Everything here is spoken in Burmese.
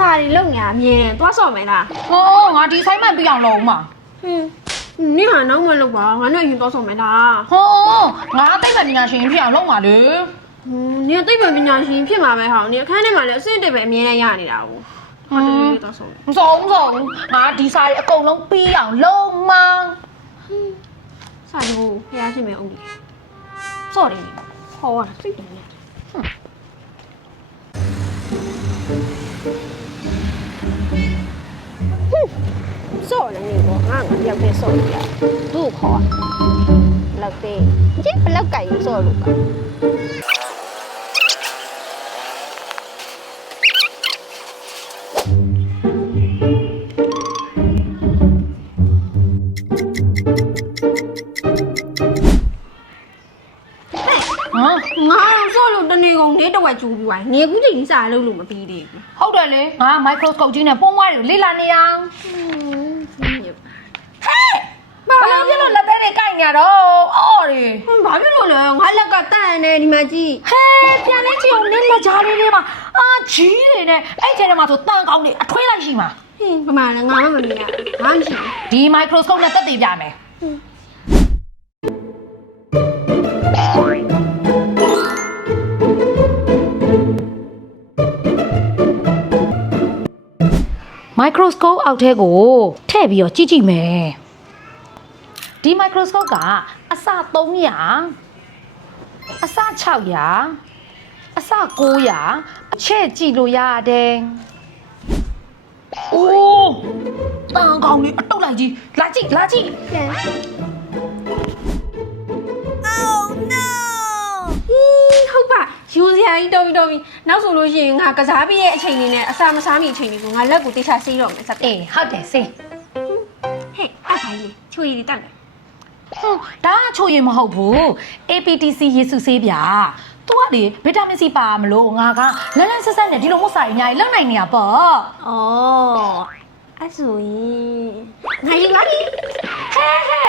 စာရီလုံညာအမြင်သွားဆော့မယ်လားဟောငါဒီဆိုင်မှန်ပြအောင်လုပ်မှာဟင်းနင်ဟာနောက်မှလောက်ပါငါနဲ့အရင်သွားဆော့မယ်လားဟောငါသိပ္ပံပညာရှင်ဖြစ်အောင်လုပ်မှာလေဟင်းနင်သိပ္ပံပညာရှင်ဖြစ်မှာပဲဟောနင်အခန်းထဲမှာလည်းအစစ်တစ်ပဲအမြင်နဲ့ရနေတာကိုဟောတကယ်သွားဆော့မယ်မစုံမစုံငါဒီဆိုင်အကုန်လုံးပြီးအောင်လုပ်မှာစာရီကိုဖျားရှိမယ်အောင်ဒီဆော့တယ်ဟောတာစိတ်တယ်နဲ့ဆော့တယ်နေ ပေါ့ငါငါရောက်တဲ့ဆော့ရသူ့ခေါ်လောက်တဲ့ကျဘလောက်ကြိုင်ဆော့လို့ပါဟမ်ငါဆော့လို့တနေကုန်လေးတစ်ဝက်ကျူးပြီးသွားနေကူးချိန်စားလို့လို့မပြီးသေးဘူးဟုတ်တယ်လေငါမိုက်ခရိုစကုပ်ကြီးနဲ့ပုံးဝါးတွေကိုလေ့လာနေအောင် ဟဲ့ဘာလို့ပြလို့လက်သေးတွေကိုင်ညာတော့အော်ရီဘာဖြစ်လို့လဲငါလက်ကတန့်နေဒီမှာကြည့်ဟဲပြန်လဲကြည့်အောင်နင်းလက်ကြားလေးလေးမှာအာကြီးတွေနဲ့အဲ့ကျဲထဲမှာဆိုတန်ကောင်းနေအထွေးလိုက်ရှိမှာဟင်းပမာလဲငါမှမမြင်ရငါမရှိဒီမိုက်ခရိုစကုပ်နဲ့တက်တည်ပြမယ် မိုက်ခရိုစကုပ်အောက်ထဲကိုထည့်ပြီးတော့ကြည့်ကြည့်မယ်ဒီမိုက်ခရိုစကုပ်ကအစ300အစ600အစ900အချက်ကြည့်လို့ရတယ်အိုးတန်ကောင်းလေးအတုတ်လိုက်ကြီးလာကြည့်လာကြည့် ကြီးတော်ပြီတော်ပြီနောက်ဆိုလို့ရှိရင်ငါကစားပြီးရဲ့အချိန်လေးနဲ့အစာမစားမီအချိန်လေးကိုငါလက်ကိုတေချာဆေးတော့မယ်စက်တယ်အေးဟုတ်တယ်စေးဟဲ့အားခိုင်းလေးချွေရည်တန့်တယ်ဟိုဒါကချိုရင်မဟုတ်ဘူး APTC ရေစုဆေးဗျာသူကလေဗီတာမင်စီပါမလို့ငါကလန်းလန်းဆက်ဆက်နဲ့ဒီလိုမဟုတ်စာရင်းအများကြီးလောက်နိုင်နေရပေါ့ဩအဲ့ဆိုရင်ငါယူလာပြီဟဲဟဲ